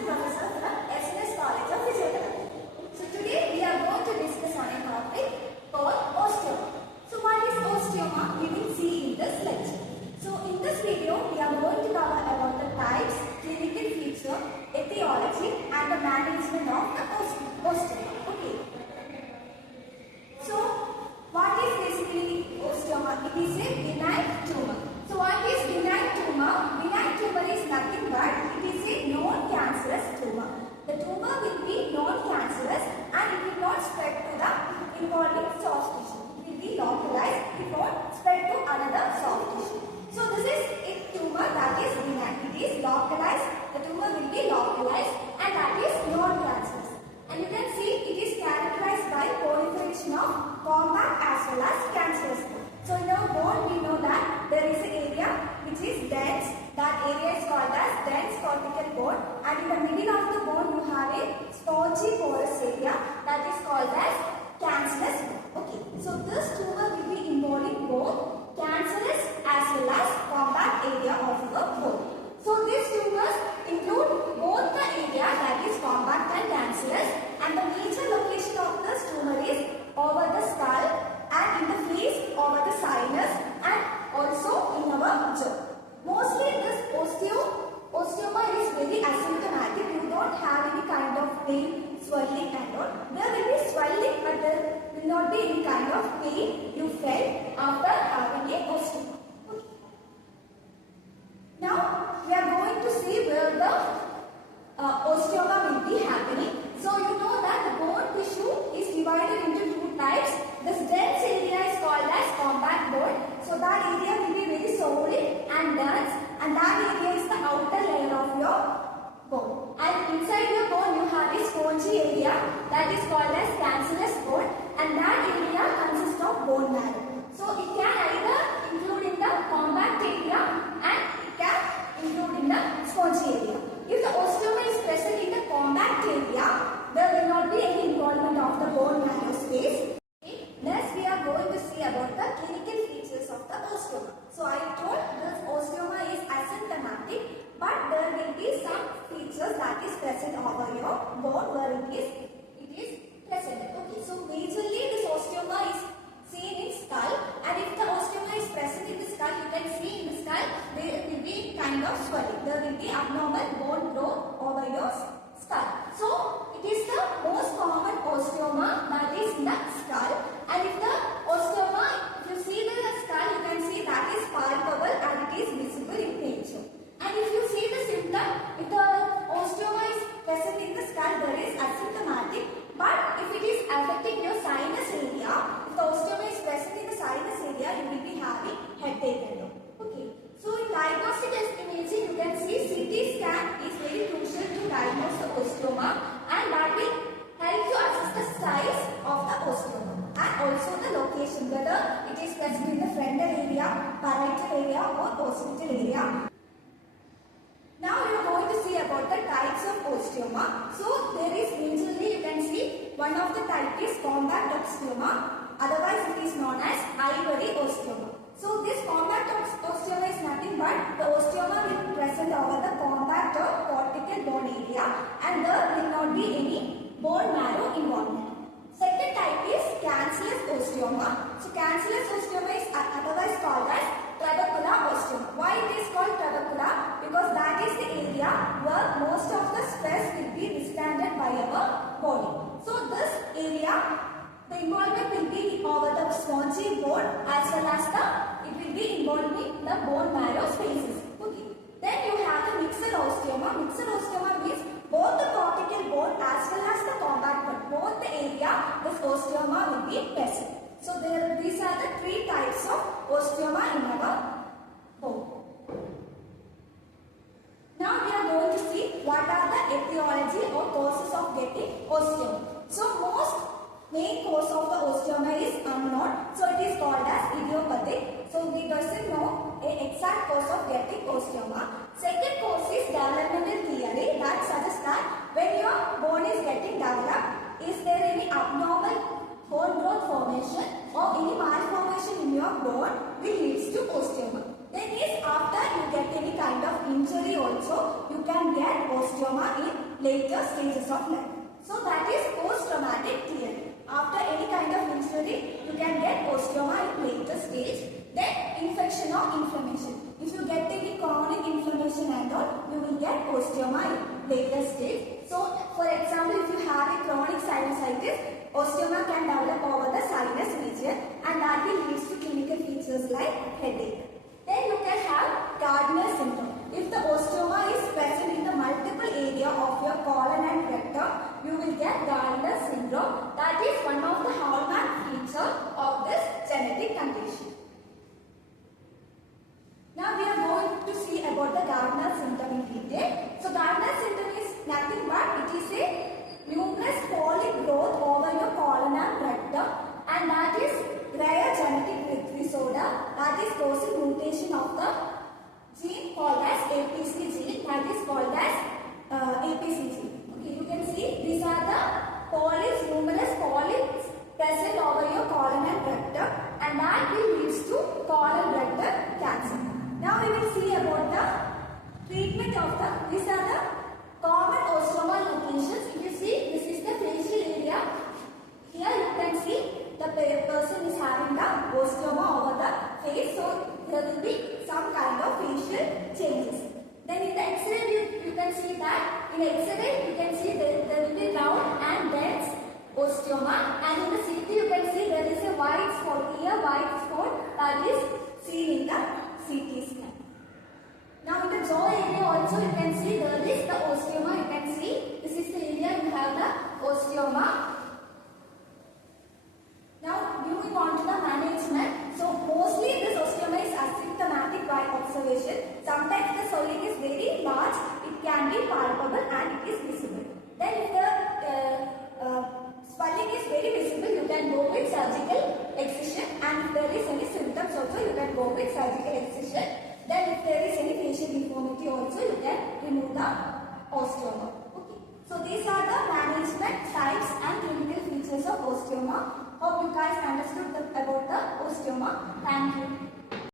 Assistant Professor from SNS College of Physiotherapy. So today we are going to discuss on a topic called osteoma. So what is osteoma? We will see in this lecture. So in this video we are going to cover about the types, clinical feature, etiology and the management of the osteoma. Okay. So what is basically osteoma? It is a benign tumor. So what is benign tumor? Benign tumor is nothing but it is a non-cancerous tumor. The tumor will be non-cancerous and it will not spread to the involving soft tissue. It will be localized. It won't spread to another soft tissue. So this is a tumor that is benign. It is localized. The tumor will be localized and that is non-cancerous. And you can see it is characterized by proliferation of compact as well as cancerous bone. So in our bone we know that there is an area which is dense. That area is called as dense cortical bone, and in the middle of the bone you have a spongy porous area that is called as cancerous bone. Okay, so this tumor will be involving both cancerous as well as compact area of the bone. So these tumors include both the area that is compact and cancerous, and the major location of this tumor is over the skull and in the face over the sinus and also in our jaw. Mostly this osteoma is very asymptomatic. You don't have any kind of pain, swelling and all. There will be swelling but there will not be any kind of pain you felt after having a osteoma. Okay. Now we are going to see where the osteoma will be happening. So you know that the bone tissue is divided into two types. This dense area is called as compact bone. So that area will be very solid and dense, and that area is the outer layer of your bone. And inside your bone you have a spongy area that is called as cancerous bone, and that area consists of bone marrow. So it can either include in the compact area and it can include in the spongy area. If the osteoma is present in the compact area, there will not be any involvement of the bone marrow space. Next we are going to see about the clinical features of the osteoma. So I told this osteoma is asymptomatic, but there will be some features that is present over your bone where it is present. Okay, so majorly this osteoma is seen in skull, and if the osteoma is present in the skull, you can see in the skull there will be kind of swelling. There will be abnormal bone growth over your skull. So it is the most common osteoma that is in the skull, and if the osteoma, if you see the skull, you can see that is palpable and it is visible in nature. And if you see the symptom, if the osteoma is present in the skull, there is asymptomatic, but if it is affecting your sinus area, if the osteoma is present in the sinus area, you will be having headache and all. Okay. So in diagnostic imaging, you can see CT scan is very crucial to diagnose the osteoma, and that will help to assess the size of the osteoma and also the location, whether it is present in the frontal area, parietal area or occipital area. Now we are going to see about the types of osteoma. So there is majorly, you can see, one of the type is compact osteoma, otherwise it is known as ivory osteoma. So this compact osteoma is nothing but the osteoma will be present over the compact or cortical bone area, and there will not be any bone marrow involvement. Second type is cancerous osteoma. So cancerous osteoma is otherwise called as trabecular osteoma. Why it is called trabecular? Because that is the area where most of the stress will be withstood by our body. So this area, the involvement will be over the spongy bone as well as it will be involving the bone marrow spaces. Okay. Then you have the mixed osteoma. Mixed osteoma means both the cortical bone as well as the compact bone, both the area this osteoma will be present. So these are the three types of osteoma in our bone. Now we are going to see what are the etiology or causes of getting osteoma. So most main cause of the osteoma is unknown, so it is called as idiopathic. So we doesn't know an exact cause of getting osteoma. Second cause is developmental theory that suggests that when your bone is getting developed, is there any abnormal bone growth formation or any malformation in your bone which leads to osteoma. Then is after you get any kind of injury also, you can get osteoma in later stages of life. So that is post-traumatic tear. After any kind of injury, you can get osteoma in later stage. Then infection or inflammation. If you get any chronic inflammation and all, you will get osteoma in later stage. So for example, if you have a chronic sinusitis, osteoma can develop over the sinus region and that will lead to clinical features like headache. Then you can have Gardner syndrome. If the osteoma is present in the multiple area of your colon and rectum, you will get Gardner syndrome. That is one of the hallmark features of this genetic condition. Now we are going to see about the Gardner syndrome in detail. So Gardner syndrome is nothing but it is a numerous polyp growth over your colon and rectum, and that is rare genetic disorder that is causing mutation of the gene called as APC gene, that is called as APC gene. Okay, you can see these are the polyps, numerous polyps present over your colon and rectum, and that will lead to colon rectal cancer. Now we will see about the treatment of these are the common osteoma locations. If you see, this is the facial area. Here you can see the person is having the osteoma over the face, so there will be some kind of facial changes. Then in the X-ray you can see that in X-ray you can see there will be round and dense osteoma, and in the CT you can see there is a white spot here, white spot that is seen in the CT scan. Now in the jaw area also you can see there is the osteoma. You can see this is the area you have the osteoma. Now moving on to the management. So mostly this osteoma is asymptomatic by observation. Sometimes the swelling is very large, it can be palpable and it is visible. Then if the swelling is very visible, you can go with surgical excision, and if there is any symptoms also you can go with surgical excision. Then if there is any facial deformity also you can remove the osteoma. Okay. So these are the management types and clinical features of osteoma. Hope you guys understood about the osteoma. Thank you.